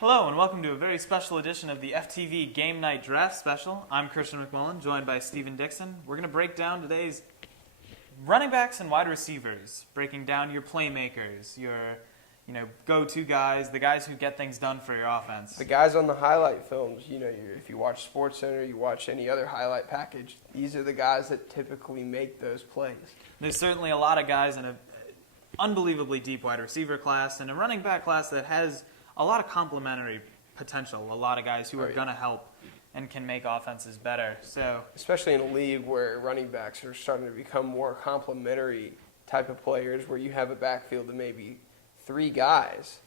Hello and welcome to a very special edition of the FTV Game Night Draft Special. I'm Christian McMullen, joined by Stephen Dixon. We're going to break down today's running backs and wide receivers, breaking down your playmakers, your go-to guys, the guys who get things done for your offense. The guys on the highlight films, if you watch SportsCenter, you watch any other highlight package, these are the guys that typically make those plays. There's certainly a lot of guys in an unbelievably deep wide receiver class and a running back class that has a lot of complementary potential, a lot of guys who are going to help and can make offenses better. So, especially in a league where running backs are starting to become more complementary type of players, where you have a backfield of maybe 3 guys.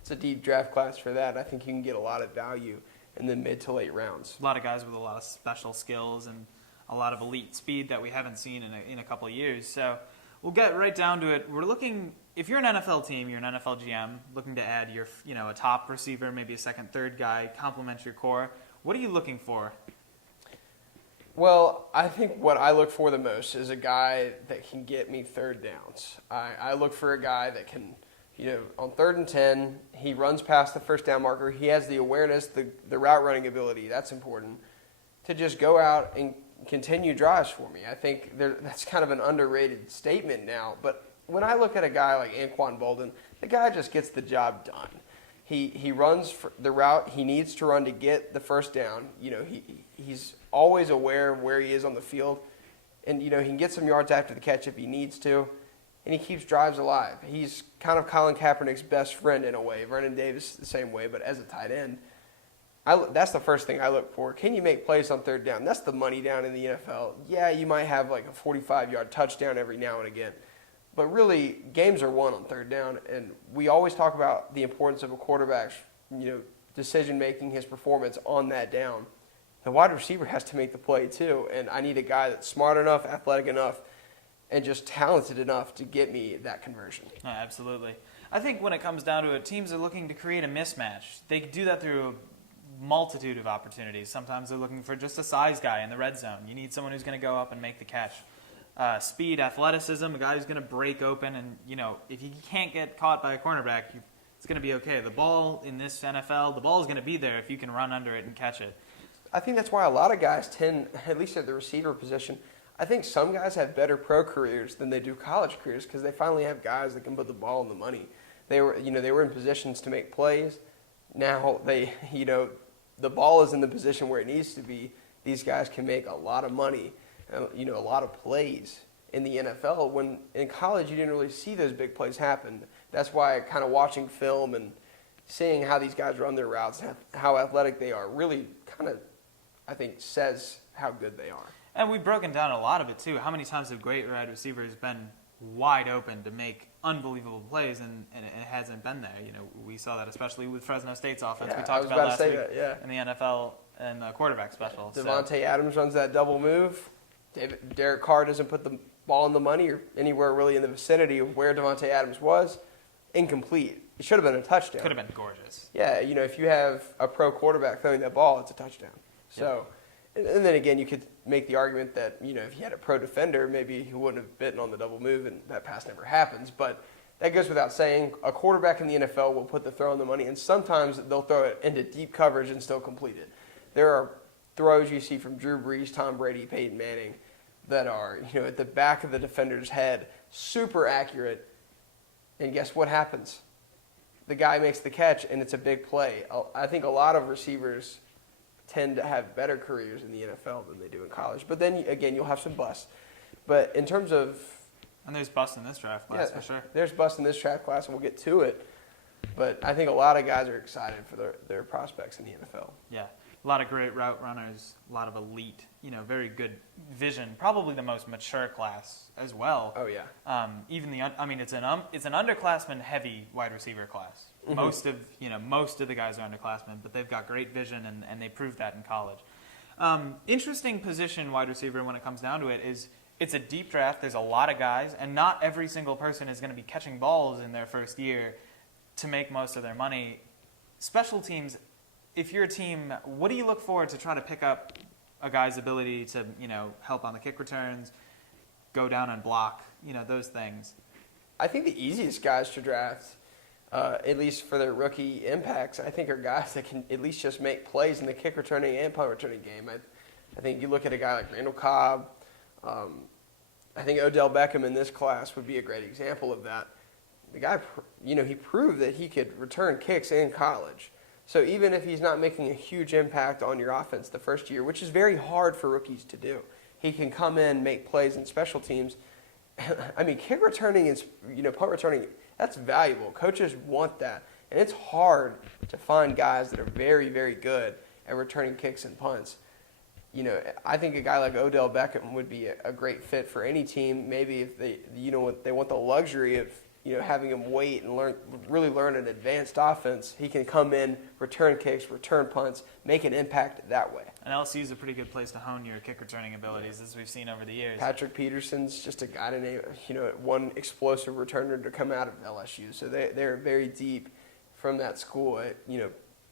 It's a deep draft class for that. I think you can get a lot of value in the mid to late rounds. A lot of guys with a lot of special skills and a lot of elite speed that we haven't seen in a couple of years. So we'll get right down to it. We're looking, if you're an NFL team, you're an NFL GM, looking to add a top receiver, maybe a second, third guy, complement your core. What are you looking for? Well, I think what I look for the most is a guy that can get me third downs. I look for a guy that can, on 3rd and 10, he runs past the first down marker. He has the awareness, the route running ability, that's important, to just go out and continue drives for me. I think that's kind of an underrated statement now, but when I look at a guy like Anquan Bolden, the guy just gets the job done. He runs for the route he needs to run to get the first down. He's always aware of where he is on the field, and he can get some yards after the catch if he needs to, and he keeps drives alive. He's kind of Colin Kaepernick's best friend in a way. Vernon Davis the same way, but as a tight end. That's the first thing I look for. Can you make plays on 3rd down? That's the money down in the NFL. Yeah, you might have like a 45-yard touchdown every now and again. But really, games are won on 3rd down, and we always talk about the importance of a quarterback's, decision-making, his performance on that down. The wide receiver has to make the play too, and I need a guy that's smart enough, athletic enough, and just talented enough to get me that conversion. Oh, absolutely. I think when it comes down to it, teams are looking to create a mismatch. They do that through a multitude of opportunities. Sometimes they're looking for just a size guy in the red zone. You need someone who's going to go up and make the catch. Speed, athleticism, a guy who's going to break open, and if he can't get caught by a cornerback, it's going to be okay. The ball in this NFL, the ball is going to be there if you can run under it and catch it. I think that's why a lot of guys tend, at least at the receiver position, I think some guys have better pro careers than they do college careers because they finally have guys that can put the ball in the money. They were in positions to make plays. Now the ball is in the position where it needs to be. These guys can make a lot of money. A lot of plays in the NFL, when in college you didn't really see those big plays happen. That's why kind of watching film and seeing how these guys run their routes, how athletic they are, really kind of, I think, says how good they are. And we've broken down a lot of it, too. How many times have great wide receivers been wide open to make unbelievable plays, and it hasn't been there? We saw that especially with Fresno State's offense. Yeah, we talked about last week in the NFL and the quarterback special. Devontae Adams runs that double move. Derek Carr doesn't put the ball in the money or anywhere really in the vicinity of where Devontae Adams was. Incomplete. It should have been a touchdown. Could have been gorgeous. Yeah, if you have a pro quarterback throwing that ball, it's a touchdown. So, and then again, you could make the argument that, if you had a pro defender, maybe he wouldn't have bitten on the double move and that pass never happens. But that goes without saying. A quarterback in the NFL will put the throw in the money, and sometimes they'll throw it into deep coverage and still complete it. There are throws you see from Drew Brees, Tom Brady, Peyton Manning that are, at the back of the defender's head, super accurate. And guess what happens? The guy makes the catch, and it's a big play. I think a lot of receivers tend to have better careers in the NFL than they do in college. But then, again, you'll have some busts. But in terms of... And there's busts in this draft class, for sure. There's busts in this draft class, and we'll get to it. But I think a lot of guys are excited for their prospects in the NFL. Yeah. A lot of great route runners, a lot of elite, very good vision. Probably the most mature class as well. Oh yeah. It's an underclassmen heavy wide receiver class. Mm-hmm. Most of the guys are underclassmen, but they've got great vision and they proved that in college. Interesting position wide receiver when it comes down to it is it's a deep draft. There's a lot of guys, and not every single person is going to be catching balls in their first year to make most of their money. Special teams. If you're a team, what do you look for to try to pick up a guy's ability to, help on the kick returns, go down and block, those things? I think the easiest guys to draft at least for their rookie impacts, I think are guys that can at least just make plays in the kick returning and punt returning game. I think you look at a guy like Randall Cobb. I think Odell Beckham in this class would be a great example of that. The guy, he proved that he could return kicks in college. So even if he's not making a huge impact on your offense the first year, which is very hard for rookies to do, he can come in, make plays in special teams. I mean, kick returning is, punt returning, that's valuable. Coaches want that. And it's hard to find guys that are very, very good at returning kicks and punts. I think a guy like Odell Beckham would be a great fit for any team. Maybe if they want the luxury of, having him wait and really learn an advanced offense, he can come in, return kicks, return punts, make an impact that way. And LSU is a pretty good place to hone your kick returning abilities, as we've seen over the years. Patrick Peterson's just a guy to name, one explosive returner to come out of LSU. So they're very deep from that school at,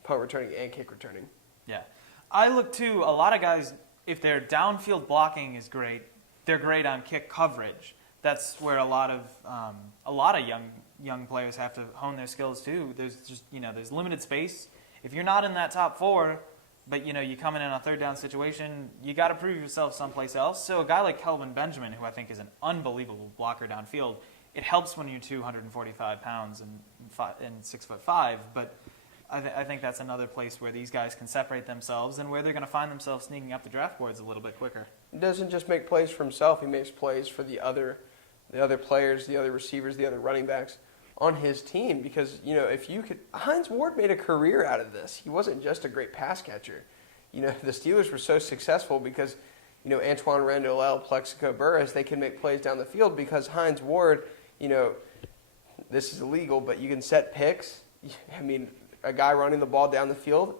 punt returning and kick returning. Yeah. I look to a lot of guys, if their downfield blocking is great, they're great on kick coverage. That's where a lot of young players have to hone their skills too. There's just there's limited space. If you're not in that top 4, but you come in a third down situation, you got to prove yourself someplace else. So a guy like Kelvin Benjamin, who I think is an unbelievable blocker downfield, it helps when you're 245 pounds and 6'5", but I think that's another place where these guys can separate themselves and where they're going to find themselves sneaking up the draft boards a little bit quicker. He doesn't just make plays for himself. He makes plays for the other players, the other receivers, the other running backs on his team. Because, Hines Ward made a career out of this. He wasn't just a great pass catcher. The Steelers were so successful because, Antoine Randall, Plexico Burress, they can make plays down the field because Hines Ward, this is illegal, but you can set picks. I mean, a guy running the ball down the field,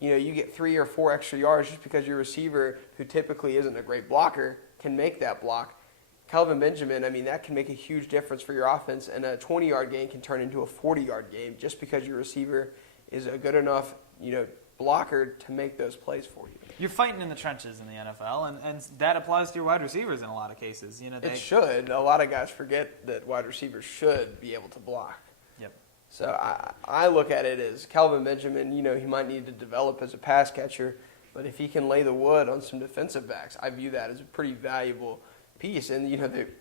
you get 3 or 4 extra yards just because your receiver, who typically isn't a great blocker, can make that block. Kelvin Benjamin, that can make a huge difference for your offense, and a 20-yard game can turn into a 40-yard game just because your receiver is a good enough, blocker to make those plays for you. You're fighting in the trenches in the NFL, and that applies to your wide receivers in a lot of cases. It should. A lot of guys forget that wide receivers should be able to block. Yep. So I look at it as Kelvin Benjamin, he might need to develop as a pass catcher, but if he can lay the wood on some defensive backs, I view that as a pretty valuable piece. And,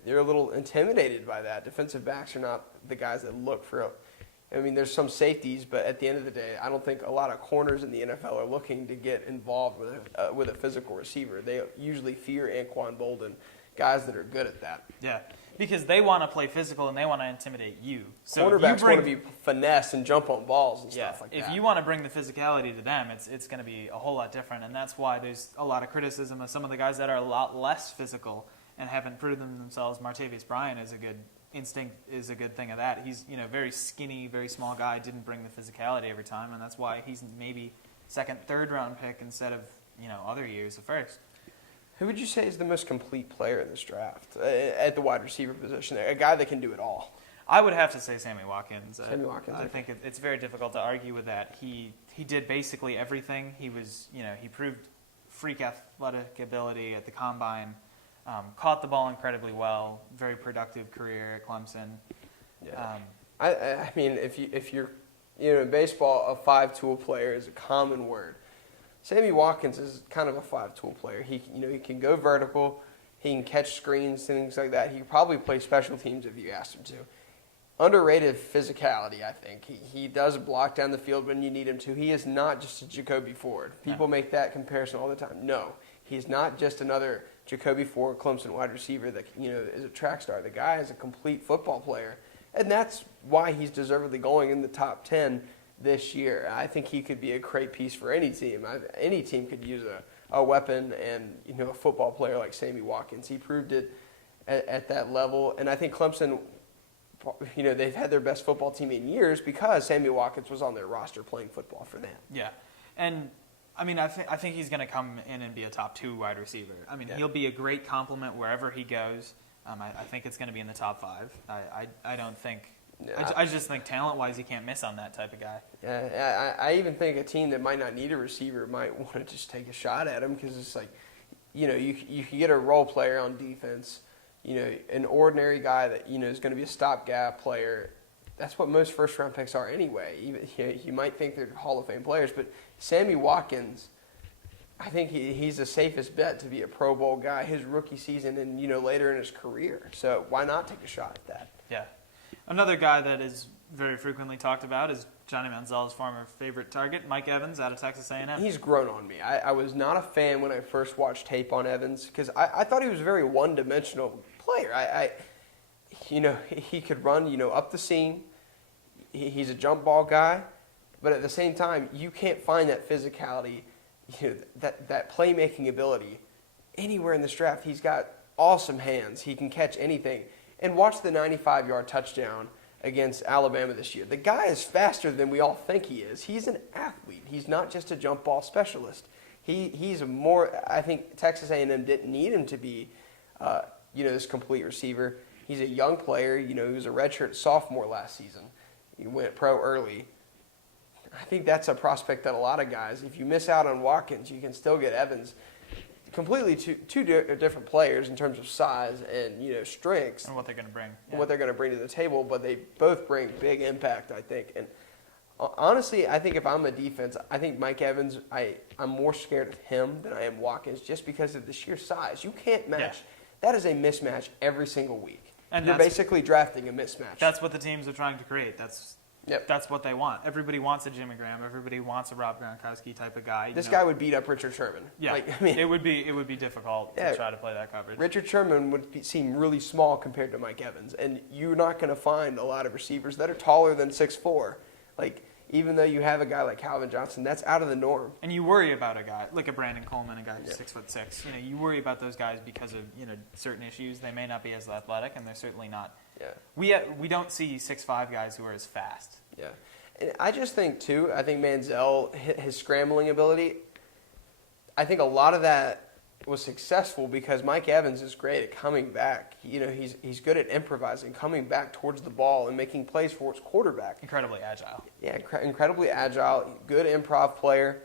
they're a little intimidated by that. Defensive backs are not the guys that look for there's some safeties, but at the end of the day, I don't think a lot of corners in the NFL are looking to get involved with a physical receiver. They usually fear Anquan Bolden, guys that are good at that. Yeah. Because they want to play physical and they want to intimidate you. So quarterbacks want to be finesse and jump on balls and stuff like that. If you want to bring the physicality to them, it's going to be a whole lot different. And that's why there's a lot of criticism of some of the guys that are a lot less physical and haven't proven themselves. Martavis Bryant is a good thing of that. He's very skinny, very small guy, didn't bring the physicality every time, and that's why he's maybe second, third round pick instead of other years of first. Who would you say is the most complete player in this draft at the wide receiver position? A guy that can do it all. I would have to say Sammy Watkins. Sammy Watkins. I think it's very difficult to argue with that. He did basically everything. He was he proved freak athletic ability at the combine. Caught the ball incredibly well. Very productive career at Clemson. Yeah. If you're in baseball, a 5-tool player is a common word. Sammy Watkins is kind of a 5-tool player. He can go vertical, he can catch screens, things like that. He could probably play special teams if you asked him to. Underrated physicality, I think. He does block down the field when you need him to. He is not just a Jacoby Ford. People make that comparison all the time. No, he's not just another Jacoby Ford, Clemson wide receiver that is a track star. The guy is a complete football player, and that's why he's deservedly going in the top 10 this year. I think he could be a great piece for any team. Any team could use a weapon and a football player like Sammy Watkins. He proved it at that level, and I think Clemson, they've had their best football team in years because Sammy Watkins was on their roster playing football for them. Yeah, and I think he's going to come in and be a top 2 wide receiver. He'll be a great compliment wherever he goes. I think it's going to be in the top 5. I don't think. Yeah. I just think talent-wise, he can't miss on that type of guy. Yeah, I even think a team that might not need a receiver might want to just take a shot at him because it's like, you can get a role player on defense, an ordinary guy that is going to be a stopgap player, that's what most first-round picks are anyway. Even, you might think they're Hall of Fame players, but Sammy Watkins, I think he's the safest bet to be a Pro Bowl guy his rookie season and, later in his career. So why not take a shot at that? Yeah. Another guy that is very frequently talked about is Johnny Manziel's former favorite target, Mike Evans out of Texas A&M. He's grown on me. I was not a fan when I first watched tape on Evans because I thought he was a very one-dimensional player. He could run, up the seam. He's a jump ball guy. But at the same time, you can't find that physicality, that playmaking ability anywhere in this draft. He's got awesome hands. He can catch anything. And watch the 95-yard touchdown against Alabama this year. The guy is faster than we all think he is. He's an athlete. He's not just a jump ball specialist. He's a more, I think Texas A&M didn't need him to be, this complete receiver. He's a young player. He was a redshirt sophomore last season. He went pro early. I think that's a prospect that a lot of guys, if you miss out on Watkins, you can still get Evans. Completely two different players in terms of size and strengths and what they're going to bring. And what they're going to bring to the table, but they both bring big impact, I think. And honestly, I think if I'm a defense, I think Mike Evans, I'm more scared of him than I am Watkins just because of the sheer size. You can't match. Yeah. That is a mismatch every single week. And you're basically drafting a mismatch. That's what the teams are trying to create. That's what they want. Everybody wants a Jimmy Graham. Everybody wants a Rob Gronkowski type of guy. This guy would beat up Richard Sherman. Yeah, it would be difficult to try to play that coverage. Richard Sherman would seem really small compared to Mike Evans, and you're not going to find a lot of receivers that are taller than 6'4". Even though you have a guy like Calvin Johnson, that's out of the norm. And you worry about a guy like a Brandon Coleman, a guy who's 6'6". You worry about those guys because of certain issues. They may not be as athletic, and they're certainly not. Yeah. We don't see 6'5" guys who are as fast. Yeah. And I just think, too, Manziel, his scrambling ability, I think a lot of that was successful because Mike Evans is great at coming back. He's good at improvising, coming back towards the ball and making plays for his quarterback. Incredibly agile. Yeah, incredibly agile, good improv player.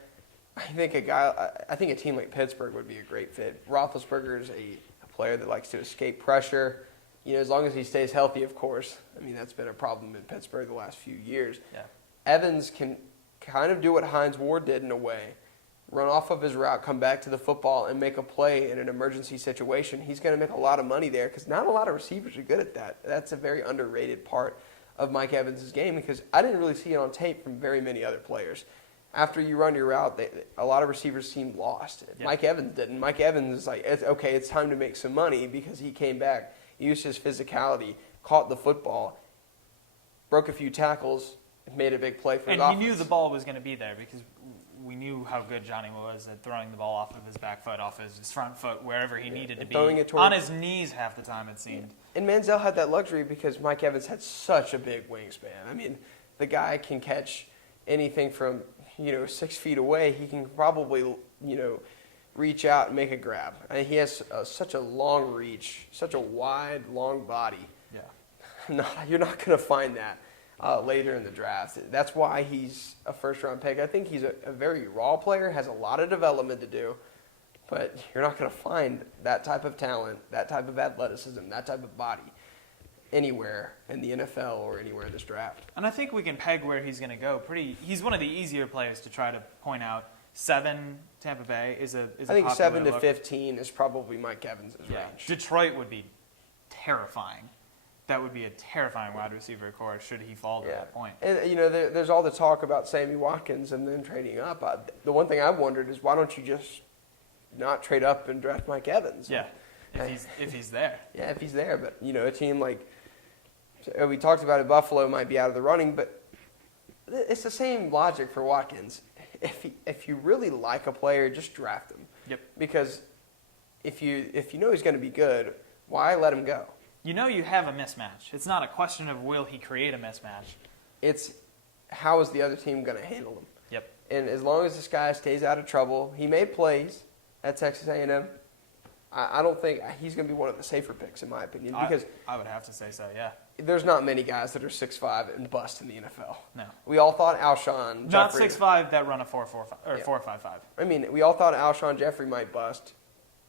I think a team like Pittsburgh would be a great fit. Roethlisberger is a player that likes to escape pressure. As long as he stays healthy, of course. That's been a problem in Pittsburgh the last few years. Yeah. Evans can kind of do what Hines Ward did in a way. Run off of his route, come back to the football, and make a play in an emergency situation. He's going to make a lot of money there because not a lot of receivers are good at that. That's a very underrated part of Mike Evans' game because I didn't really see it on tape from very many other players. After you run your route, a lot of receivers seem lost. Yeah. Mike Evans didn't. Mike Evans is like, it's time to make some money because he came back, used his physicality, caught the football, broke a few tackles, made a big play for his offense. And he knew the ball was going to be there because we knew how good Johnny was at throwing the ball off of his back foot, off his front foot, wherever he needed to be. On his knees half the time, it seemed. And Manziel had that luxury because Mike Evans had such a big wingspan. The guy can catch anything from, 6 feet away. He can probably, reach out and make a grab. He has such a long reach, such a wide, long body. Yeah. You're not going to find that later in the draft. That's why he's a first-round pick. I think he's a very raw player, has a lot of development to do, but you're not going to find that type of talent, that type of athleticism, that type of body anywhere in the NFL or anywhere in this draft. And I think we can peg where he's going to go. He's one of the easier players to try to point out. 7, Tampa Bay is a I think popular 7 to look. 15 is probably Mike Evans' range. Detroit would be terrifying. That would be a terrifying wide receiver core should he fall to that point. And, there's all the talk about Sammy Watkins and then trading up. The one thing I've wondered is why don't you just not trade up and draft Mike Evans? Yeah, if he's there. Yeah, if he's there. But, a team like we talked about it, Buffalo might be out of the running, but it's the same logic for Watkins. If you really like a player, just draft him. Yep. Because if you know he's going to be good, why let him go? You have a mismatch. It's not a question of will he create a mismatch. It's how is the other team going to handle him. Yep. And as long as this guy stays out of trouble, he made plays at Texas A&M. I don't think he's going to be one of the safer picks, in my opinion. Because I would have to say so, yeah. There's not many guys that are 6'5" and bust in the NFL. No. We all thought Alshon Not Jeffrey. 6'5" that run a 4.45 or 4.55. We all thought Alshon Jeffrey might bust.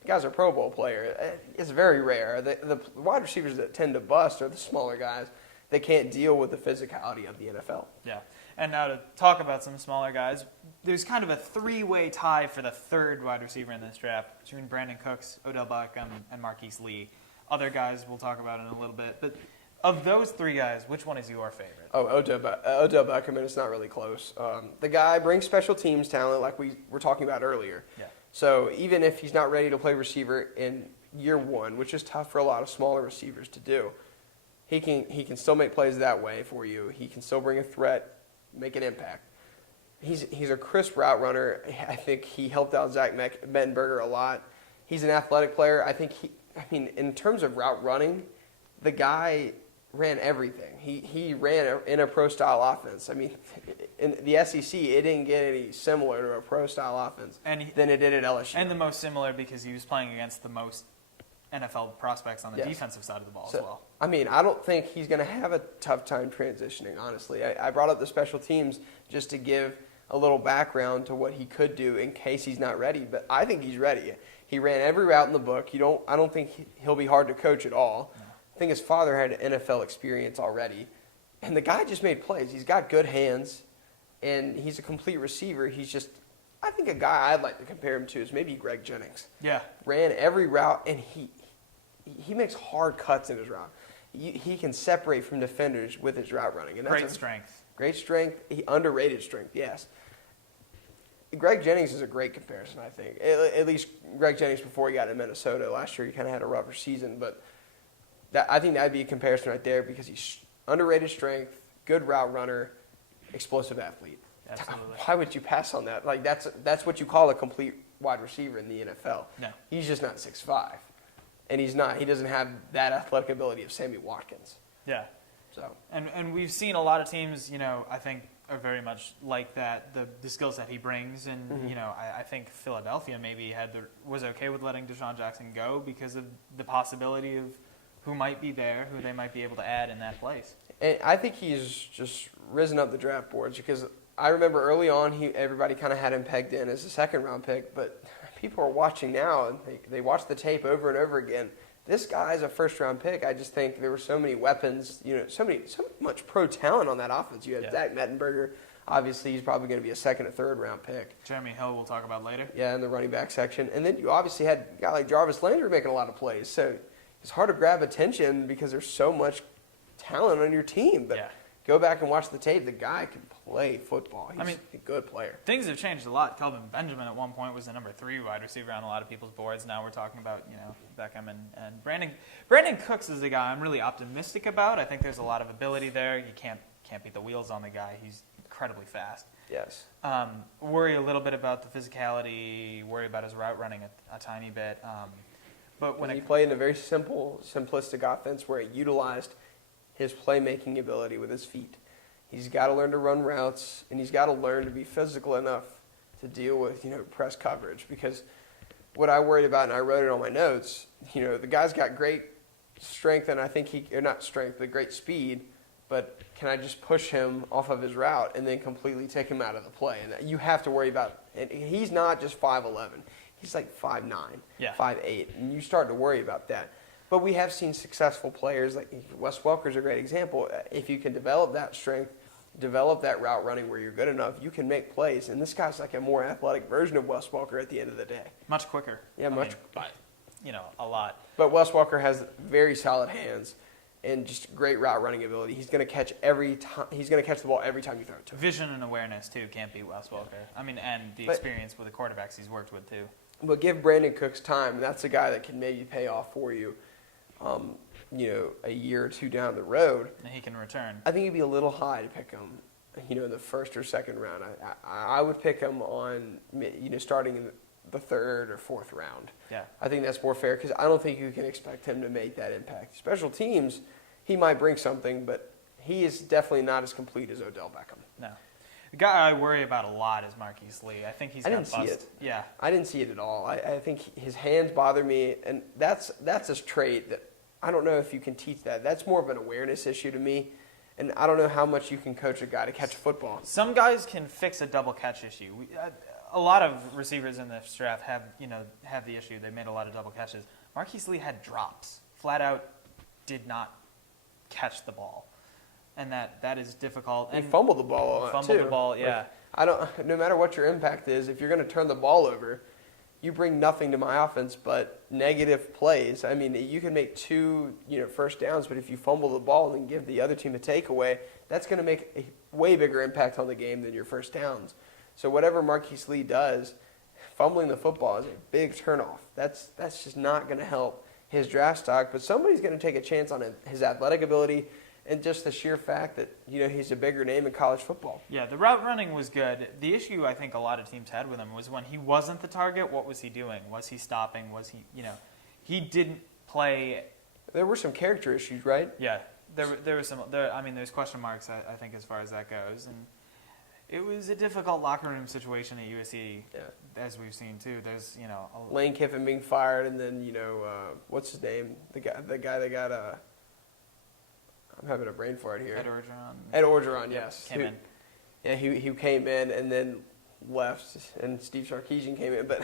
The guy's a Pro Bowl player. It's very rare. The wide receivers that tend to bust are the smaller guys. they can't deal with the physicality of the NFL. Yeah. And now to talk about some smaller guys, there's kind of a three-way tie for the third wide receiver in this draft between Brandon Cooks, Odell Beckham, and Marquise Lee. Other guys we'll talk about in a little bit. But of those three guys, which one is your favorite? Oh, Odell Beckham, and it's not really close. The guy brings special teams talent like we were talking about earlier. Yeah. So even if he's not ready to play receiver in year one, which is tough for a lot of smaller receivers to do, he can still make plays that way for you. He can still bring a threat, make an impact. He's a crisp route runner. I think he helped out Zach Mettenberger a lot. He's an athletic player. In terms of route running, the guy ran everything. He ran in a pro-style offense. I mean, in the SEC, it didn't get any similar to a pro-style offense than it did at LSU. And the most similar because he was playing against the most NFL prospects on the defensive side of the ball as well. I mean, I don't think he's going to have a tough time transitioning, honestly. I brought up the special teams just to give a little background to what he could do in case he's not ready, but I think he's ready. He ran every route in the book. I don't think he'll be hard to coach at all. No. I think his father had NFL experience already, and the guy just made plays. He's got good hands, and he's a complete receiver. I think a guy I'd like to compare him to is maybe Greg Jennings. Yeah. Ran every route, and he makes hard cuts in his route. He can separate from defenders with his route running. And that's strength. Great strength. Underrated strength, yes. Greg Jennings is a great comparison, I think. At least Greg Jennings before he got to Minnesota. Last year he kind of had a rougher season, but I think that would be a comparison right there because he's underrated strength, good route runner, explosive athlete. Absolutely. Why would you pass on that? Like that's what you call a complete wide receiver in the NFL. No. He's just not 6'5". And he doesn't have that athletic ability of Sammy Watkins. Yeah. So. And we've seen a lot of teams, I think are very much like that, the skill set he brings. And, I think Philadelphia maybe was okay with letting Deshaun Jackson go because of the possibility of who might be there, who they might be able to add in that place. And I think he's just risen up the draft boards because I remember early on everybody kind of had him pegged in as a second-round pick, but people are watching now, and they watch the tape over and over again. This guy's a first-round pick. I just think there were so many weapons, so much pro talent on that offense. You had Zach Mettenberger. Obviously, he's probably going to be a second or third-round pick. Jeremy Hill we'll talk about later. Yeah, in the running back section. And then you obviously had a guy like Jarvis Landry making a lot of plays. So it's hard to grab attention because there's so much talent on your team. But go back and watch the tape. The guy can play football. He's a good player. Things have changed a lot. Kelvin Benjamin at one point was the number 3 wide receiver on a lot of people's boards. Now we're talking about, Beckham and Brandon. Brandon Cooks is the guy I'm really optimistic about. I think there's a lot of ability there. You can't beat the wheels on the guy. He's incredibly fast. Yes. Worry a little bit about the physicality, worry about his route running a tiny bit. But when he played in a very simplistic offense where he utilized his playmaking ability with his feet. He's got to learn to run routes, and he's got to learn to be physical enough to deal with, press coverage. Because what I worried about, and I wrote it on my notes, the guy's got great strength, and I think not strength, but great speed, but can I just push him off of his route and then completely take him out of the play? And you have to worry about, and he's not just 5'11". He's like 5'9", 5'8", and you start to worry about that. But we have seen successful players, like Wes Welker's a great example. If you can develop that strength, develop that route running where you're good enough, you can make plays. And this guy's like a more athletic version of Wes Welker at the end of the day. Much quicker. Yeah, a lot. But Wes Welker has very solid hands and just great route running ability. He's going to catch every time. He's going to catch the ball every time you throw it to him. Vision and awareness too can't beat Wes Welker. And the experience with the quarterbacks he's worked with too. But give Brandon Cooks time. That's a guy that can maybe pay off for you. A year or two down the road. And he can return. I think it'd be a little high to pick him, in the first or second round. I would pick him on, starting in the third or fourth round. Yeah. I think that's more fair because I don't think you can expect him to make that impact. Special teams, he might bring something, but he is definitely not as complete as Odell Beckham. No. The guy I worry about a lot is Marquise Lee. I think he's got bust. I didn't see it. Yeah. I didn't see it at all. I think his hands bother me, and that's a trait that I don't know if you can teach that. That's more of an awareness issue to me, and I don't know how much you can coach a guy to catch a football. Some guys can fix a double catch issue. A lot of receivers in this draft have the issue. They made a lot of double catches. Marquise Lee had drops. Flat out did not catch the ball. and that is difficult. He And fumbled the ball a lot, fumbled too. the ball, yeah. No matter what your impact is, if you're going to turn the ball over, you bring nothing to my offense but negative plays. I mean, you can make 2, first downs, but if you fumble the ball and give the other team a takeaway, that's going to make a way bigger impact on the game than your first downs. So whatever Marquise Lee does, fumbling the football is a big turnoff. That's just not going to help his draft stock, but somebody's going to take a chance on his athletic ability and just the sheer fact that, he's a bigger name in college football. Yeah, the route running was good. The issue I think a lot of teams had with him was when he wasn't the target, what was he doing? Was he stopping? Was he, he didn't play. There were some character issues, right? Yeah, there was some. There's question marks, I think, as far as that goes. And it was a difficult locker room situation at USC, as we've seen, too. There's, Lane Kiffin being fired, and then, what's his name? The guy that got I'm having a brain fart here. Ed Orgeron, yes. Came in. Yeah, he came in and then left, and Steve Sarkisian came in. But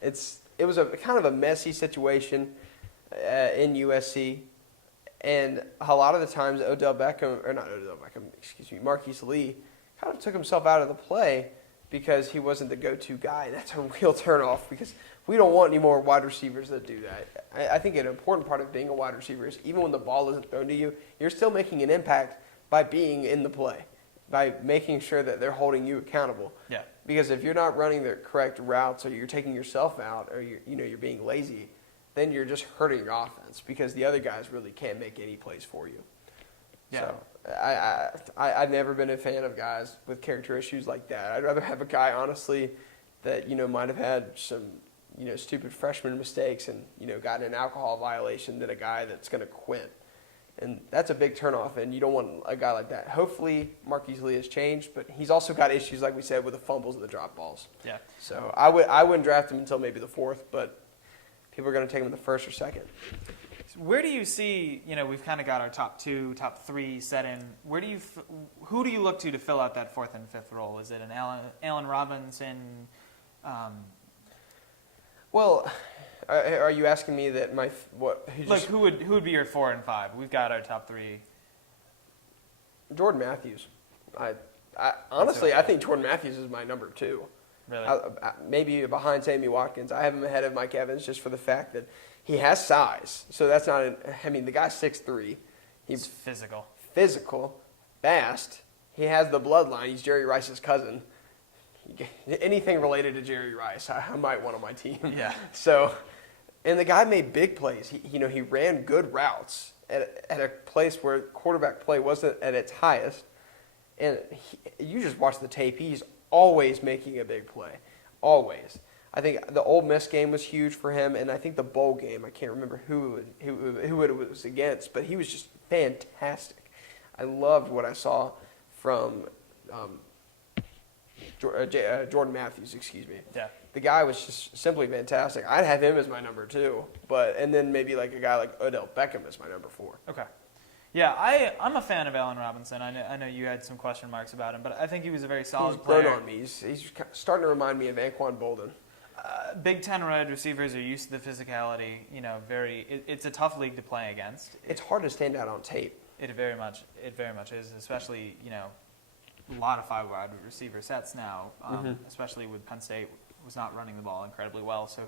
it was a kind of a messy situation in USC, and a lot of the times Marquise Lee kind of took himself out of the play because he wasn't the go-to guy. That's a real turnoff because we don't want any more wide receivers that do that. I think an important part of being a wide receiver is even when the ball isn't thrown to you, you're still making an impact by being in the play, by making sure that they're holding you accountable. Yeah. Because if you're not running the correct routes or you're taking yourself out or you're being lazy, then you're just hurting your offense because the other guys really can't make any plays for you. Yeah. So I've never been a fan of guys with character issues like that. I'd rather have a guy, honestly, that, might have had some, stupid freshman mistakes and, got an alcohol violation than a guy that's going to quit. And that's a big turnoff, and you don't want a guy like that. Hopefully, Marquise Lee has changed, but he's also got issues, like we said, with the fumbles and the drop balls. Yeah. So I wouldn't draft him until maybe the 4th, but people are going to take him in the 1st or 2nd. Where do you see, we've kind of got our top 2, top 3 set in. Who do you look to fill out that 4th and 5th role? Is it an Allen Robinson? Well, are you asking me that who would be your 4 and 5? We've got our top 3. Jordan Matthews. Honestly, okay. I think Jordan Matthews is my number 2. Really? Maybe behind Sammy Watkins. I have him ahead of Mike Evans just for the fact that he has size. So that's not the guy's 6'3". He's physical. Physical, fast. He has the bloodline. He's Jerry Rice's cousin. Anything related to Jerry Rice, I might want on my team. Yeah. So, and the guy made big plays. He ran good routes at a place where quarterback play wasn't at its highest. And you just watch the tape. He's always making a big play. Always. I think the Ole Miss game was huge for him, and I think the bowl game, I can't remember who it was against, but he was just fantastic. I loved what I saw from Jordan Matthews, excuse me. Yeah. The guy was just simply fantastic. I'd have him as my number 2, and then maybe like a guy like Odell Beckham as my number 4. Okay. Yeah, I'm a fan of Allen Robinson. I know you had some question marks about him, but I think he was a very solid player. He's grown on me. He's starting to remind me of Anquan Bolden. Big Ten wide receivers are used to the physicality. It's a tough league to play against. It's hard to stand out on tape. It very much is, especially a lot of 5 wide receiver sets now, especially with Penn State was not running the ball incredibly well. So,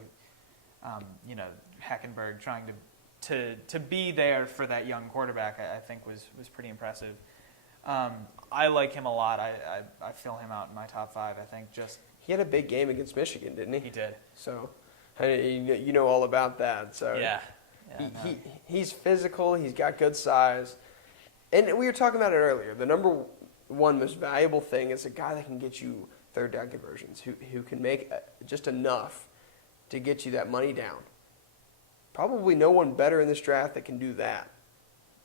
Hackenberg trying to be there for that young quarterback, I think was pretty impressive. I like him a lot. I fill him out in my top 5. I think he had a big game against Michigan, didn't he? He did. So, you know all about that. So yeah. He's physical. He's got good size, and we were talking about it earlier. The number 1 most valuable thing is a guy that can get you 3rd down conversions, who can make just enough to get you that money down. Probably no one better in this draft that can do that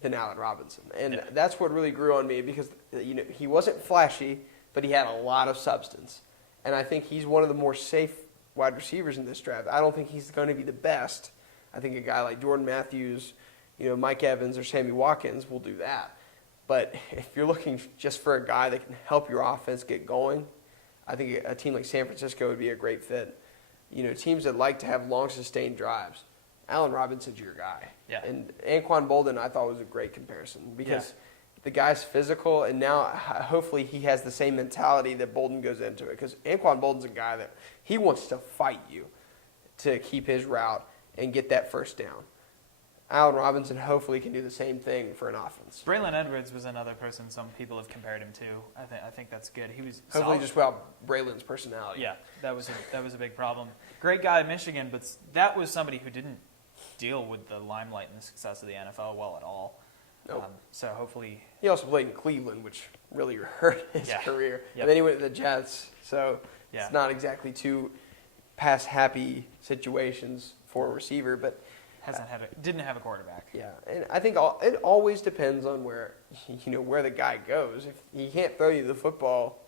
than Allen Robinson. And that's what really grew on me because he wasn't flashy, but he had a lot of substance. And I think he's one of the more safe wide receivers in this draft. I don't think he's going to be the best. I think a guy like Jordan Matthews, Mike Evans or Sammy Watkins will do that. But if you're looking just for a guy that can help your offense get going, I think a team like San Francisco would be a great fit. Teams that like to have long, sustained drives. Allen Robinson's your guy. Yeah. And Anquan Bolden, I thought, was a great comparison because The guy's physical, and now hopefully he has the same mentality that Bolden goes into it. Because Anquan Bolden's a guy that he wants to fight you to keep his route and get that first down. Allen Robinson hopefully can do the same thing for an offense. Braylon Edwards was another person some people have compared him to. I think that's good. He was Hopefully solid. just without Braylon's personality. Yeah, that was a big problem. Great guy at Michigan, but that was somebody who didn't deal with the limelight and the success of the NFL well at all. Nope. So hopefully, He also played in Cleveland, which really hurt his career. Yep. And then he went to the Jets, so Yeah. it's not exactly two pass-happy situations for a receiver, but didn't have a quarterback. yeah, and I think it always depends on where the guy goes. If he can't throw you the football,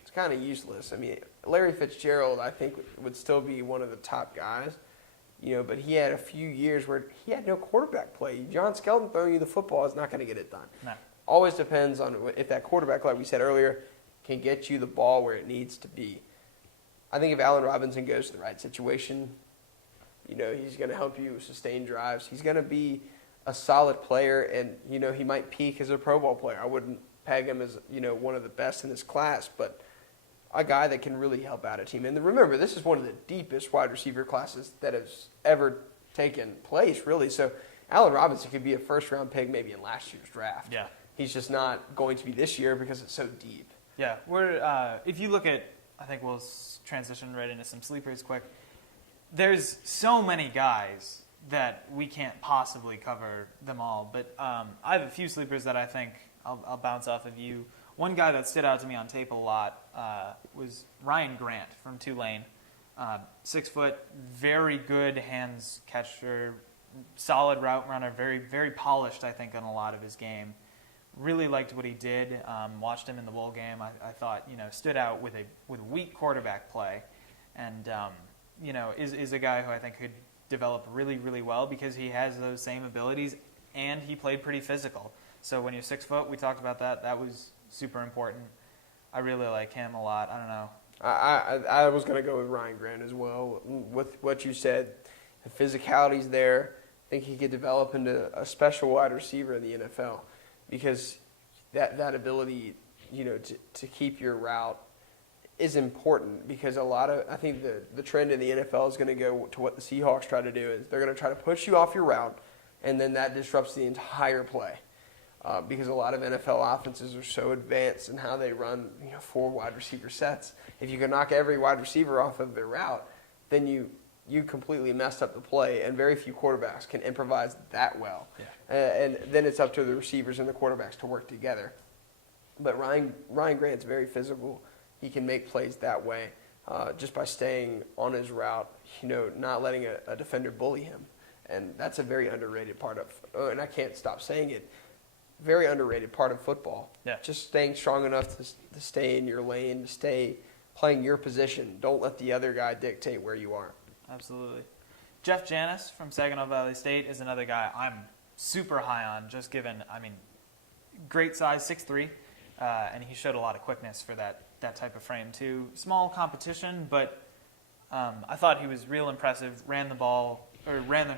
it's kind of useless. I mean, Larry Fitzgerald, I think, would still be one of the top guys, but he had a few years where he had no quarterback play. John Skelton throwing you the football is not going to get it done. No. Always depends on if that quarterback, like we said earlier, can get you the ball where it needs to be. I think if Allen Robinson goes to the right situation, he's going to help you sustain drives. He's going to be a solid player, and, he might peak as a Pro Bowl player. I wouldn't peg him as, one of the best in his class, but a guy that can really help out a team. And remember, this is one of the deepest wide receiver classes that has ever taken place, really. So Allen Robinson could be a first-round pick maybe in last year's draft. Yeah. He's just not going to be this year because it's so deep. Yeah, if you look at, I think we'll transition right into some sleepers quick. There's so many guys that we can't possibly cover them all, but I have a few sleepers that I think I'll bounce off of you. One guy that stood out to me on tape a lot was Ryan Grant from Tulane. 6 foot, very good hands catcher, solid route runner, very, very polished, I think, on a lot of his game. Really liked what he did. Watched him in the bowl game. I thought, stood out with weak quarterback play, and is a guy who I think could develop really, really well because he has those same abilities, and he played pretty physical. So when you're 6 foot, we talked about that. That was super important. I really like him a lot. I don't know. I was going to go with Ryan Grant as well. With what you said, the physicality's there. I think he could develop into a special wide receiver in the NFL because that ability, to keep your route is important because I think the trend in the NFL is going to go to what the Seahawks try to do is they're going to try to push you off your route, and then that disrupts the entire play. Because a lot of NFL offenses are so advanced in how they run, 4 wide receiver sets. If you can knock every wide receiver off of their route, then you completely messed up the play, and very few quarterbacks can improvise that well. Yeah. And then it's up to the receivers and the quarterbacks to work together. But Ryan Grant's very physical. He can make plays that way just by staying on his route, not letting a defender bully him. And that's a very underrated part of, and I can't stop saying it, very underrated part of football. Yeah. Just staying strong enough to stay in your lane, to stay playing your position. Don't let the other guy dictate where you are. Absolutely. Jeff Janis from Saginaw Valley State is another guy I'm super high on, just given, great size, 6'3", and he showed a lot of quickness for that type of frame too. Small competition, but I thought he was real impressive, ran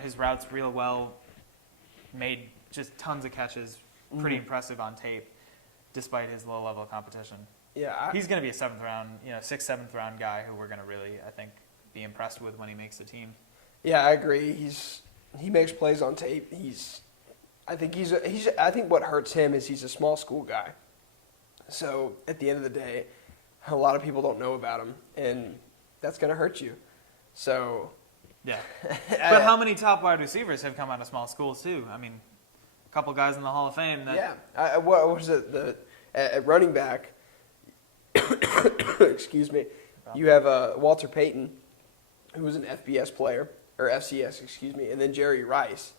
his routes real well, made just tons of catches, pretty impressive on tape, despite his low-level competition. Yeah, he's going to be a 7th round, 6th, 7th round guy who we're going to really, I think, be impressed with when he makes the team. Yeah, I agree. He makes plays on tape. I think what hurts him is he's a small school guy. So at the end of the day, a lot of people don't know about him, and that's going to hurt you. So yeah, but how many top wide receivers have come out of small schools too? A couple guys in the Hall of Fame. What was it? At running back, excuse me, you have Walter Payton, who was an FBS player, or FCS, excuse me, and then Jerry Rice,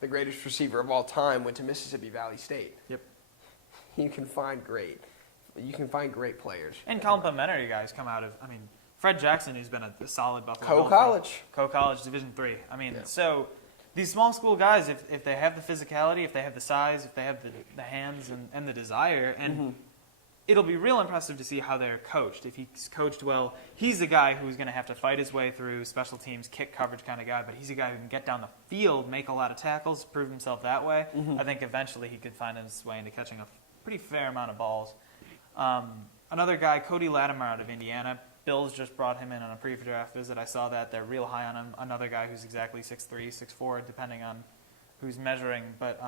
the greatest receiver of all time, went to Mississippi Valley State. Yep. You can find great players. And complimentary guys come out of, Fred Jackson, who's been a solid Buffalo Co-college Division III. So these small school guys, if they have the physicality, if they have the size, if they have the hands and the desire, and it'll be real impressive to see how they're coached. If he's coached well, he's a guy who's going to have to fight his way through special teams, kick coverage kind of guy, but he's a guy who can get down the field, make a lot of tackles, prove himself that way. I think eventually he could find his way into catching pretty fair amount of balls. Another guy, Cody Latimer out of Indiana. Bills just brought him in on a pre-draft visit. I saw that. They're real high on him. Another guy who's exactly 6'3", 6'4", depending on who's measuring. But,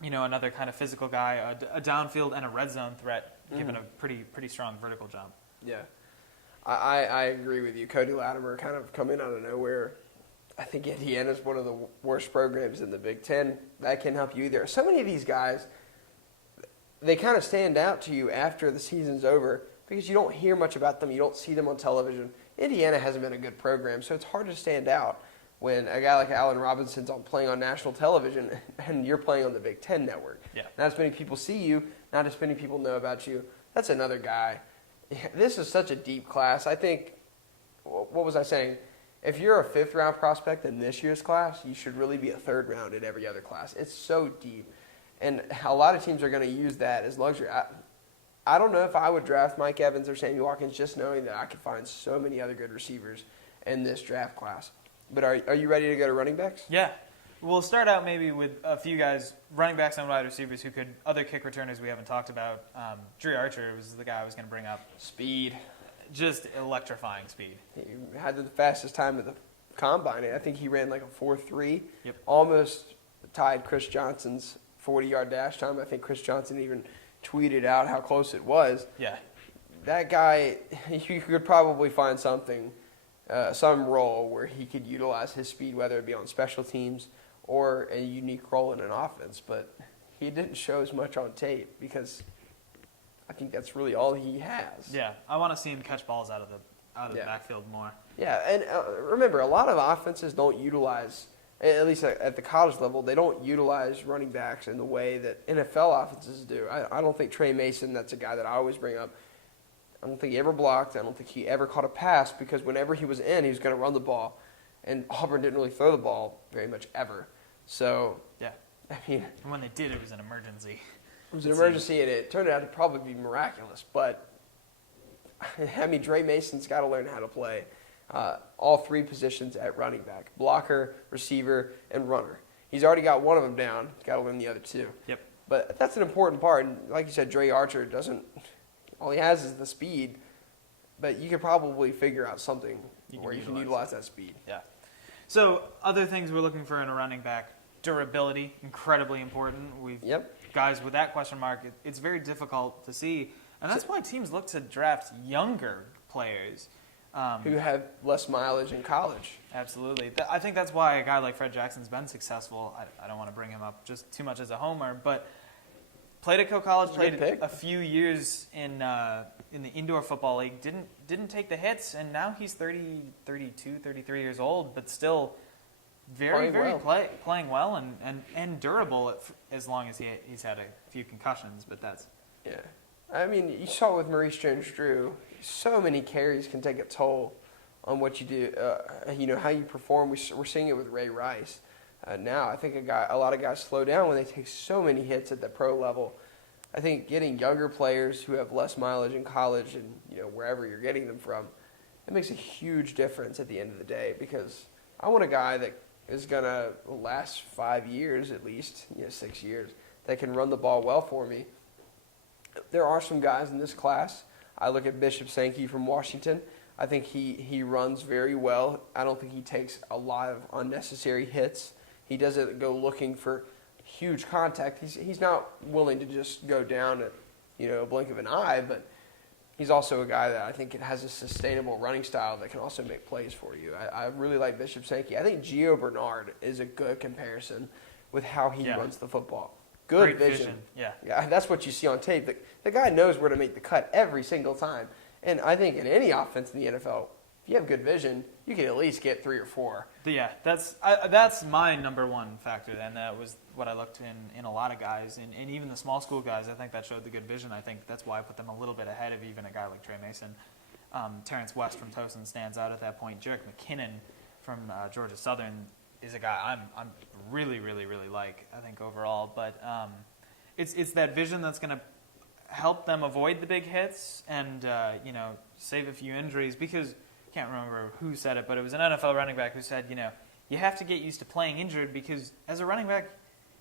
another kind of physical guy, a downfield and a red zone threat, given a pretty strong vertical jump. Yeah. I agree with you. Cody Latimer kind of coming out of nowhere. I think Indiana's one of the worst programs in the Big Ten. That can help you either. So many of these guys, they kind of stand out to you after the season's over because you don't hear much about them. You don't see them on television. Indiana hasn't been a good program, so it's hard to stand out when a guy like Allen Robinson's playing on national television and you're playing on the Big Ten network. Yeah. Not as many people see you. Not as many people know about you. That's another guy. This is such a deep class. I think, what was I saying? If you're a fifth-round prospect in this year's class, you should really be a third round in every other class. It's so deep. And a lot of teams are going to use that as luxury. I don't know if I would draft Mike Evans or Sammy Watkins just knowing that I could find so many other good receivers in this draft class. But are you ready to go to running backs? Yeah. We'll start out maybe with a few guys, running backs and wide receivers who could, other kick returners we haven't talked about. Dre Archer was the guy I was going to bring up. Speed. Just electrifying speed. He had the fastest time at the combine. I think he ran like a 4.3. Yep. Almost Tied Chris Johnson's 40-yard dash time. I think Chris Johnson even tweeted out how close it was. Yeah. That guy, you could probably find something, some role where he could utilize his speed, whether it be on special teams or a unique role in an offense. But he didn't show as much on tape because I think that's really all he has. Yeah, I want to see him catch balls out of the backfield more. Yeah, and remember, a lot of offenses don't utilize, at least at the college level, they don't utilize running backs in the way that NFL offenses do. I don't think Trey Mason, that's a guy that I always bring up, I don't think he ever blocked. I don't think he ever caught a pass because whenever he was in, he was going to run the ball. And Auburn didn't really throw the ball very much ever. So, yeah. I mean, and when they did, it was an emergency. It was an emergency, and it turned out to probably be miraculous. But, I mean, Dre Mason's got to learn how to play all three positions at running back: blocker, receiver, and runner. He's already got one of them down. He's got to learn the other two. Yep. But that's an important part. And like you said, Dre Archer doesn't – all he has is the speed. But you could probably figure out something where you can utilize that speed. Yeah. So other things we're looking for in a running back: durability, incredibly important. Guys with that question mark, it's very difficult to see, and that's why teams look to draft younger players who have less mileage in college. Absolutely. I think that's why a guy like Fred Jackson's been successful. I don't want to bring him up just too much as a homer, but played at college, played a few years in the indoor football league, didn't take the hits, and now he's 30, 32, 33 years old, but still playing well and durable as long as he's had a few concussions, but that's... Yeah. I mean, you saw with Maurice Jones-Drew, so many carries can take a toll on what you do, how you perform. We're seeing it with Ray Rice. Now, I think a lot of guys slow down when they take so many hits at the pro level. I think getting younger players who have less mileage in college and wherever you're getting them from, it makes a huge difference at the end of the day, because I want a guy that is going to last 5 years at least, 6 years, that can run the ball well for me. There are some guys in this class. I look at Bishop Sankey from Washington. I think he runs very well. I don't think he takes a lot of unnecessary hits. He doesn't go looking for huge contact. He's not willing to just go down at a blink of an eye, but he's also a guy that I think has a sustainable running style that can also make plays for you. I really like Bishop Sankey. I think Gio Bernard is a good comparison with how he runs the football. Good vision. Yeah, that's what you see on tape. The guy knows where to make the cut every single time. And I think in any offense in the NFL, if you have good vision, you can at least get 3 or 4. Yeah, that's my number one factor, and that was what I looked in a lot of guys, and even the small school guys. I think that showed the good vision. I think that's why I put them a little bit ahead of even a guy like Trey Mason. Terrence West from Towson stands out at that point. Jerick McKinnon from Georgia Southern is a guy I'm really, really, really like, I think, overall. But it's that vision that's going to help them avoid the big hits and, save a few injuries, because I can't remember who said it, but it was an NFL running back who said, you have to get used to playing injured, because as a running back,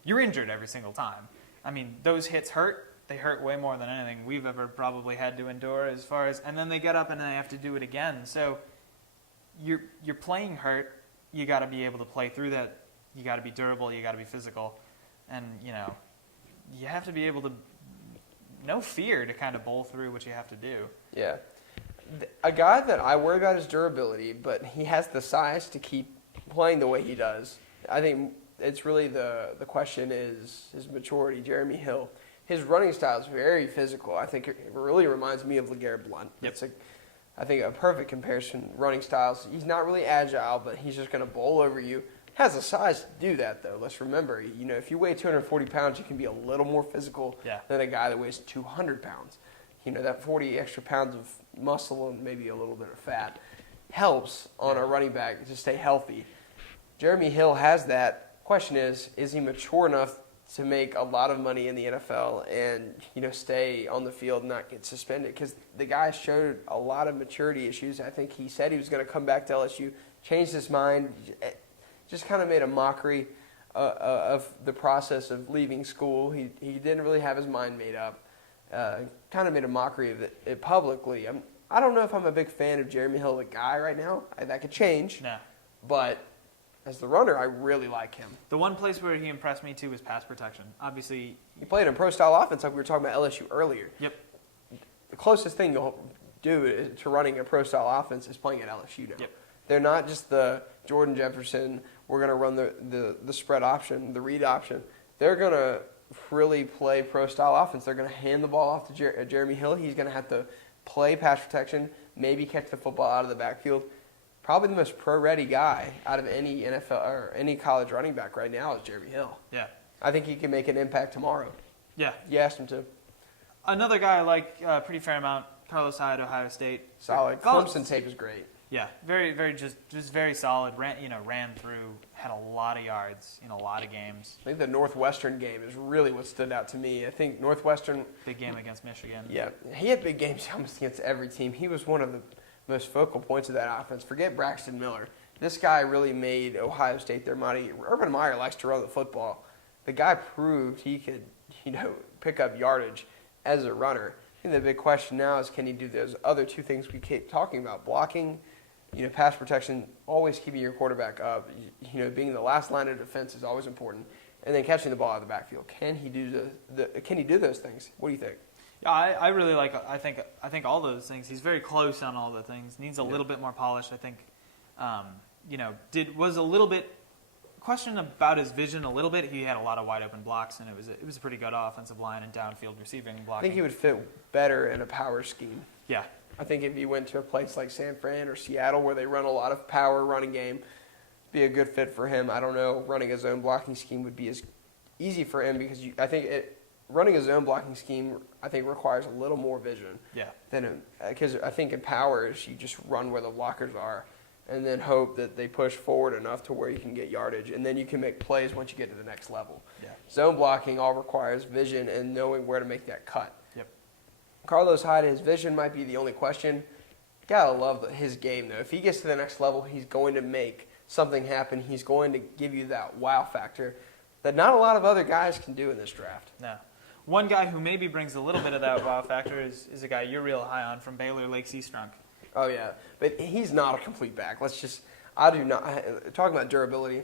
you're injured every single time. I mean, those hits hurt. They hurt way more than anything we've ever probably had to endure and then they get up and they have to do it again. So you're playing hurt. You got to be able to play through that. You got to be durable. You got to be physical. And, you have to be able to, no fear to kind of bowl through what you have to do. Yeah. A guy that I worry about is durability, but he has the size to keep playing the way he does. I think it's really the question is his maturity. Jeremy Hill, his running style is very physical. I think it really reminds me of LeGarrette Blount. Yep. It's I think a perfect comparison. Running styles. He's not really agile, but he's just going to bowl over you. Has the size to do that, though. Let's remember, if you weigh 240 pounds, you can be a little more physical than a guy that weighs 200 pounds. That 40 extra pounds of muscle and maybe a little bit of fat helps on a running back to stay healthy. Jeremy Hill has that. Question is he mature enough to make a lot of money in the NFL and, stay on the field and not get suspended? Because the guy showed a lot of maturity issues. I think he said he was going to come back to LSU, changed his mind, just kind of made a mockery of the process of leaving school. He didn't really have his mind made up. Kind of made a mockery of it publicly. I don't know if I'm a big fan of Jeremy Hill, the guy, right now. That could change. No. But as the runner, I really like him. The one place where he impressed me, too, was pass protection. Obviously, he played in pro-style offense like we were talking about LSU earlier. Yep. The closest thing you'll do to running a pro-style offense is playing at LSU now. Yep. They're not just the Jordan Jefferson, we're going to run the spread option, the read option. They're going to really play pro-style offense. They're going to hand the ball off to Jeremy Hill. He's going to have to play pass protection, maybe catch the football out of the backfield. Probably the most pro-ready guy out of any NFL or any college running back right now is Jeremy Hill. Yeah. I think he can make an impact tomorrow. Yeah. You asked him to. Another guy I like pretty fair amount, Carlos Hyde, Ohio State. Solid. Clemson tape is great. Yeah, very, very, just very solid. Ran through, had a lot of yards in a lot of games. I think the Northwestern game is really what stood out to me. I think Northwestern. Big game against Michigan. Yeah, he had big games almost against every team. He was one of the most focal points of that offense. Forget Braxton Miller. This guy really made Ohio State their money. Urban Meyer likes to run the football. The guy proved he could, pick up yardage as a runner. I think the big question now is, can he do those other two things we keep talking about? Blocking, pass protection, always keeping your quarterback up. Being the last line of defense is always important. And then catching the ball out of the backfield. Can he do Can he do those things? What do you think? Yeah, I really like. I think all those things. He's very close on all the things. Needs a little bit more polish. I think. Was a little bit questioned about his vision a little bit. He had a lot of wide open blocks, and it was a pretty good offensive line and downfield receiving blocking. I think he would fit better in a power scheme. Yeah. I think if he went to a place like San Fran or Seattle where they run a lot of power running game, be a good fit for him. I don't know. Running his own blocking scheme would be as easy for him because running his own blocking scheme, I think, requires a little more vision. Yeah. Because I think in power, you just run where the blockers are and then hope that they push forward enough to where you can get yardage, and then you can make plays once you get to the next level. Yeah. Zone blocking all requires vision and knowing where to make that cut. Yep. Carlos Hyde, his vision might be the only question. Gotta love his game, though. If he gets to the next level, he's going to make something happen. He's going to give you that wow factor that not a lot of other guys can do in this draft. No. One guy who maybe brings a little bit of that wow factor is a guy you're real high on from Baylor, Lake Seastrunk. Oh, yeah. But he's not a complete back. Talking about durability,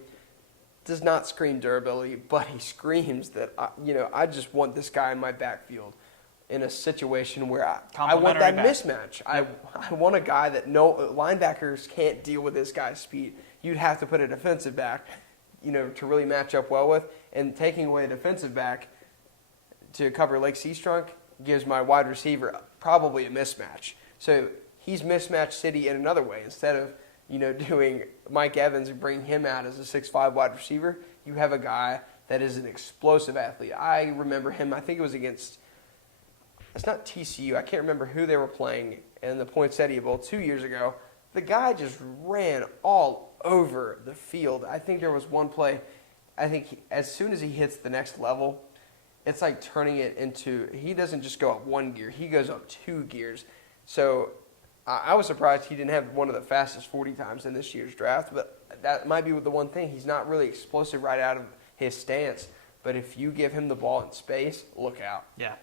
does not scream durability, but he screams that, I just want this guy in my backfield in a situation where I want that mismatch. I want a guy that linebackers can't deal with this guy's speed. You'd have to put a defensive back, to really match up well with. And taking away a defensive back to cover Lake Seastrunk gives my wide receiver probably a mismatch. So he's mismatch city in another way. Instead of, doing Mike Evans and bringing him out as a 6'5" wide receiver, you have a guy that is an explosive athlete. I remember him, I think it was against, it's not TCU, I can't remember who they were playing in the Poinsettia Bowl 2 years ago. The guy just ran all over the field. I think there was one play, as soon as he hits the next level, it's like turning it into, he doesn't just go up one gear, he goes up 2 gears. So I was surprised he didn't have one of the fastest 40 times in this year's draft, but that might be the one thing. He's not really explosive right out of his stance, But if you give him the ball in space, look out. Yeah.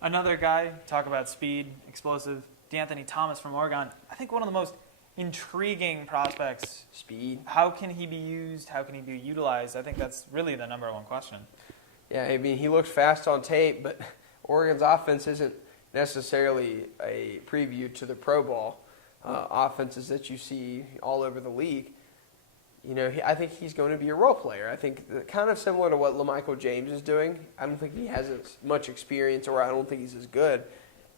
Another guy, talk about speed, explosive, DeAnthony Thomas from Oregon. I think one of the most intriguing prospects. Speed. How can he be used? How can he be utilized? I think that's really the number one question. Yeah, I mean, he looks fast on tape, but Oregon's offense isn't necessarily a preview to the Pro Bowl offenses that you see all over the league. You know, I think he's going to be a role player. I think kind of similar to what LaMichael James is doing. I don't think he has as much experience, or I don't think he's as good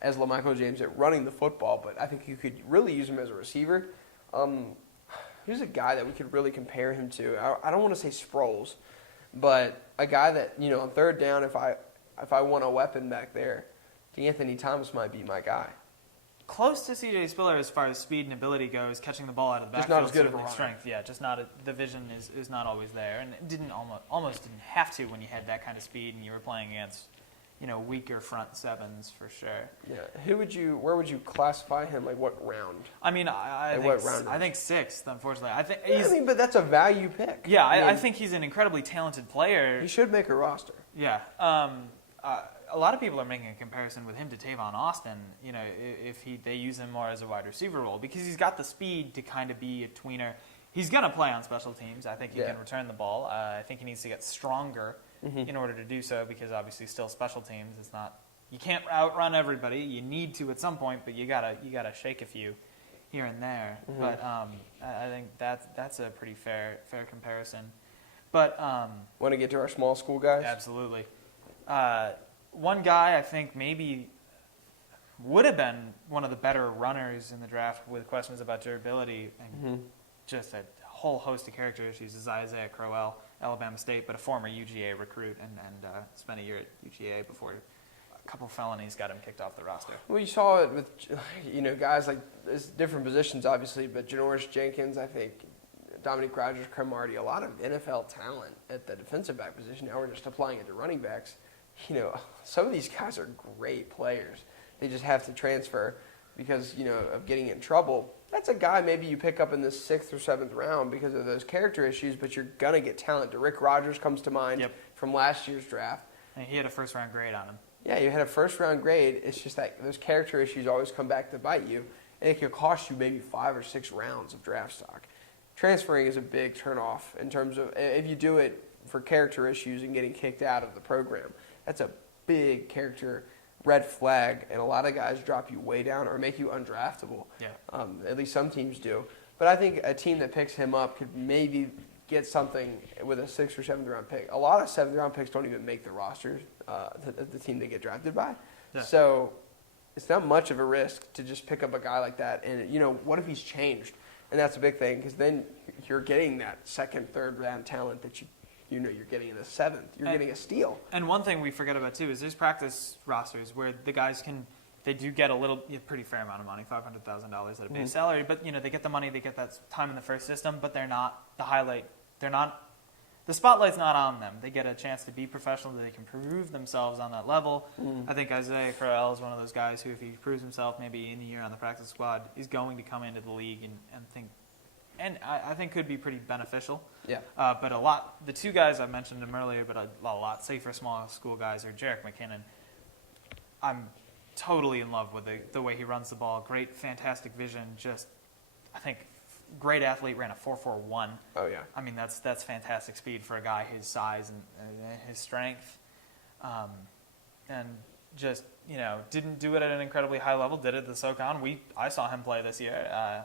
as LaMichael James at running the football, but I think you could really use him as a receiver. Here's a guy that we could really compare him to. I don't want to say Sproles, but a guy that, you know, on third down, if I want a weapon back there, DeAnthony Thomas might be my guy. Close to C.J. Spiller as far as speed and ability goes, catching the ball out of the Just backfield. not as good of a runner. Strength, yeah, just not the vision is not always there, and it almost didn't have to when you had that kind of speed and you were playing against, you know, weaker front sevens for sure. Yeah, where would you classify him? Like what round? I mean, I think sixth. Unfortunately, I think but that's a value pick. Yeah, I think he's an incredibly talented player. He should make a roster. Yeah. A lot of people are making a comparison with him to Tavon Austin, you know, if they use him more as a wide receiver role, because he's got the speed to kind of be a tweener. He's going to play on special teams. I think he can return the ball. I think he needs to get stronger in order to do so, because obviously still special teams. It's not, you can't outrun everybody. You need to at some point, but you gotta shake a few here and there. But I think that's a pretty fair comparison. But want to get to our small school guys? Absolutely. One guy I think maybe would have been one of the better runners in the draft with questions about durability and just a whole host of character issues is Isaiah Crowell, Alabama State, but a former UGA recruit and spent a year at UGA before a couple felonies got him kicked off the roster. Well, you saw it with, you know, guys like there's different positions obviously, but Janoris Jenkins, I think, Dominique Rodgers-Cromartie, a lot of NFL talent at the defensive back position. Now we're just applying it to running backs. You know, some of these guys are great players. They just have to transfer because, you know, of getting in trouble. That's a guy maybe you pick up in the 6th or 7th round because of those character issues, but you're going to get talent. Rick Rogers comes to mind from last year's draft. And he had a first-round grade on him. Yeah, you had a first-round grade. It's just that those character issues always come back to bite you, and it could cost you maybe 5 or 6 rounds of draft stock. Transferring is a big turnoff in terms of if you do it for character issues and getting kicked out of the program. That's a big character red flag, and a lot of guys drop you way down or make you undraftable. Yeah. At least some teams do. But I think a team that picks him up could maybe get something with a 6th or 7th round pick. A lot of 7th round picks don't even make the rosters, the team they get drafted by. Yeah. So it's not much of a risk to just pick up a guy like that. And, you know, what if he's changed? And that's a big thing because then you're getting that 2nd, 3rd round talent that you know you're getting in the 7th. You're getting a steal. And one thing we forget about, too, is there's practice rosters where the guys they do get a pretty fair amount of money, $500,000 at a base salary, but, you know, they get the money, they get that time in the first system, but they're not the highlight. The spotlight's not on them. They get a chance to be professional, they can prove themselves on that level. I think Isaiah Crowell is one of those guys who, if he proves himself maybe in a year on the practice squad, is going to come into the league and I think could be pretty beneficial. Yeah. But the two guys I mentioned them earlier, but a lot safer small school guys are Jerick McKinnon. I'm totally in love with the way he runs the ball. Great, fantastic vision. Just, I think, great athlete. Ran a 4.41. Oh yeah. I mean, that's fantastic speed for a guy his size and his strength. And just, you know, didn't do it at an incredibly high level. Did it at the SoCon. I saw him play this year.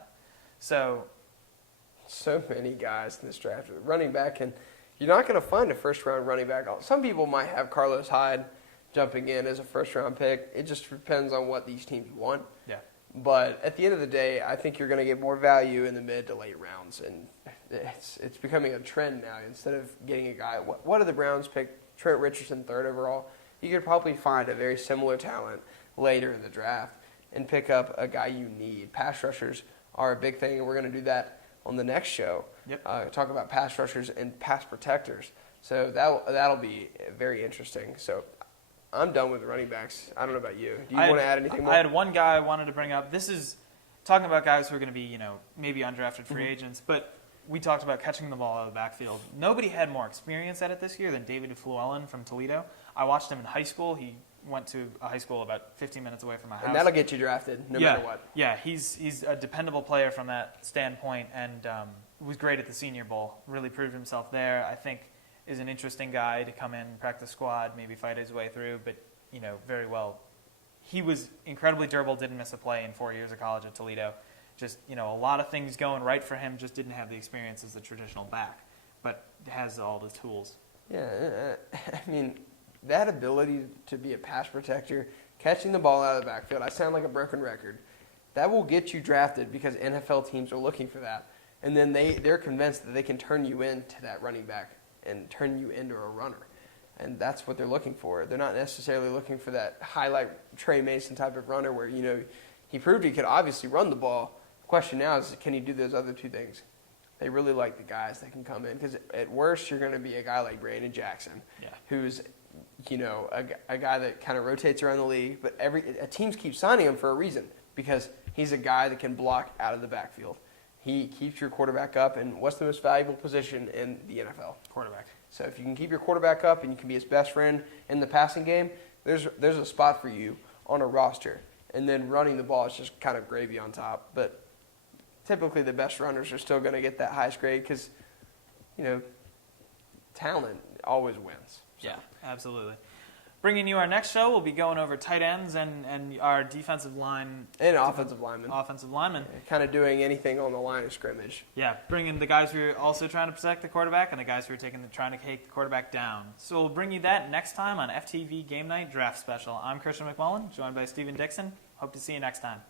So many guys in this draft. Running back, and you're not going to find a first-round running back. Some people might have Carlos Hyde jumping in as a first-round pick. It just depends on what these teams want. Yeah. But at the end of the day, I think you're going to get more value in the mid to late rounds, and it's becoming a trend now. Instead of getting a guy, what did the Browns pick? Trent Richardson, 3rd overall. You could probably find a very similar talent later in the draft and pick up a guy you need. Pass rushers are a big thing, and we're going to do that on the next show. Yep. Talk about pass rushers and pass protectors. So that'll be very interesting. So I'm done with running backs. I don't know about you. Do you want to add anything more? I had one guy I wanted to bring up. This is talking about guys who are going to be, you know, maybe undrafted free agents. But we talked about catching the ball out of the backfield. Nobody had more experience at it this year than David Fluellen from Toledo. I watched him in high school. He went to a high school about 15 minutes away from my house. And that'll get you drafted no matter what. Yeah, he's a dependable player from that standpoint, and was great at the Senior Bowl. Really proved himself there. I think is an interesting guy to come in, practice squad, maybe fight his way through, but very well. He was incredibly durable, didn't miss a play in 4 years of college at Toledo. Just, a lot of things going right for him, just didn't have the experience as the traditional back, but has all the tools. Yeah, I mean, that ability to be a pass protector, catching the ball out of the backfield, I sound like a broken record. That will get you drafted because NFL teams are looking for that. And then they're convinced that they can turn you into that running back and turn you into a runner. And that's what they're looking for. They're not necessarily looking for that highlight Trey Mason type of runner where, he proved he could obviously run the ball. The question now is, can he do those other two things? They really like the guys that can come in because at worst you're going to be a guy like Brandon Jackson, who's a guy that kind of rotates around the league, but teams keep signing him for a reason because he's a guy that can block out of the backfield. He keeps your quarterback up, and what's the most valuable position in the NFL? Quarterback. So if you can keep your quarterback up and you can be his best friend in the passing game, there's a spot for you on a roster. And then running the ball is just kind of gravy on top. But typically the best runners are still going to get that highest grade because, talent always wins. So. Yeah, absolutely. Bringing you our next show, we'll be going over tight ends and our defensive line. And offensive linemen. Offensive linemen. Kind of doing anything on the line of scrimmage. Yeah, bringing the guys who are also trying to protect the quarterback and the guys who are trying to take the quarterback down. So we'll bring you that next time on FTV Game Night Draft Special. I'm Christian McMullen, joined by Stephen Dixon. Hope to see you next time.